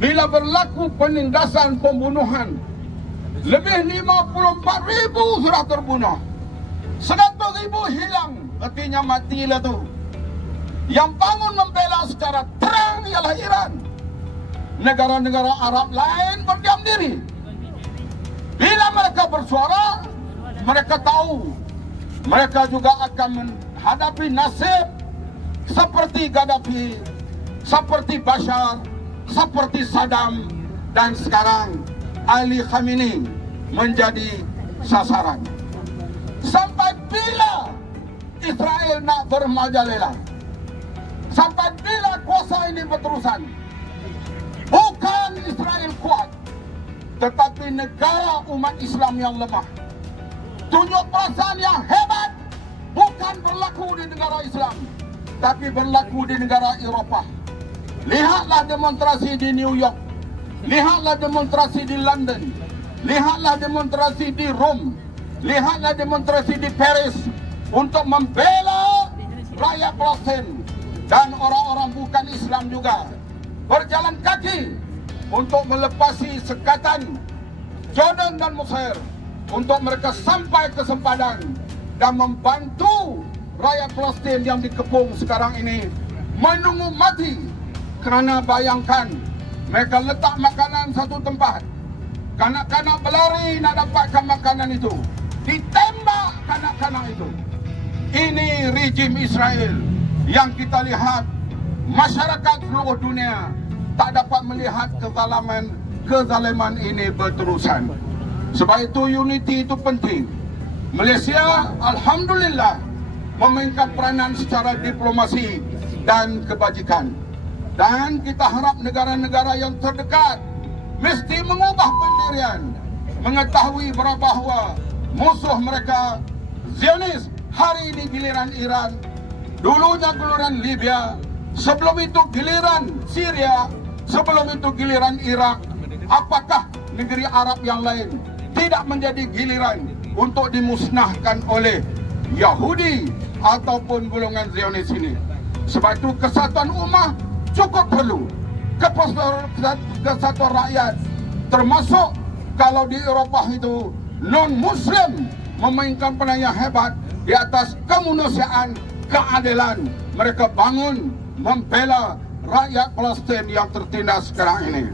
bila berlaku penindasan pembunuhan. Lebih 54.000 sudah terbunuh, 100.000 hilang, artinya matilah tu. Yang bangun membela secara terang ialah Iran. Negara-negara Arab lain berdiam diri. Bila mereka bersuara, mereka tahu mereka juga akan menghadapi nasib seperti Gaddafi, seperti Bashar, seperti Saddam, dan sekarang Ali Khamenei menjadi sasaran. Sampai bila Israel nak bermajalela? Sampai bila kuasa ini berterusan? Bukan Israel kuat, tetapi negara umat Islam yang lemah. Tunjuk perasaan yang hebat bukan berlaku di negara Islam, tapi berlaku di negara Eropah. Lihatlah demonstrasi di New York, lihatlah demonstrasi di London, lihatlah demonstrasi di Rome, lihatlah demonstrasi di Paris untuk membela rakyat Palestin. Dan orang-orang bukan Islam juga berjalan kaki untuk melepasi sekatan Jordan dan Mesir, untuk mereka sampai ke sempadan dan membantu rakyat Palestin yang dikepung sekarang ini menunggu mati. Kerana bayangkan, mereka letak makanan satu tempat, kanak-kanak berlari nak dapatkan makanan itu, ditembak kanak-kanak itu. Ini rejim Israel yang kita lihat masyarakat seluruh dunia tak dapat melihat kezaliman ini berterusan. Sebab itu unity itu penting. Malaysia alhamdulillah memainkan peranan secara diplomasi dan kebajikan. Dan kita harap negara-negara yang terdekat mesti mengubah pendirian, mengetahui bahawa musuh mereka Zionis. Hari ini giliran Iran, dulunya giliran Libya, sebelum itu giliran Syria, sebelum itu giliran Irak. Apakah negeri Arab yang lain tidak menjadi giliran untuk dimusnahkan oleh Yahudi ataupun golongan Zionis ini? Sebab itu kesatuan ummah cukup perlu, kesatuan rakyat, termasuk kalau di Eropah itu non-Muslim memainkan peranan yang hebat di atas kemanusiaan, keadilan. Mereka bangun membela rakyat Palestin yang tertindas sekarang ini.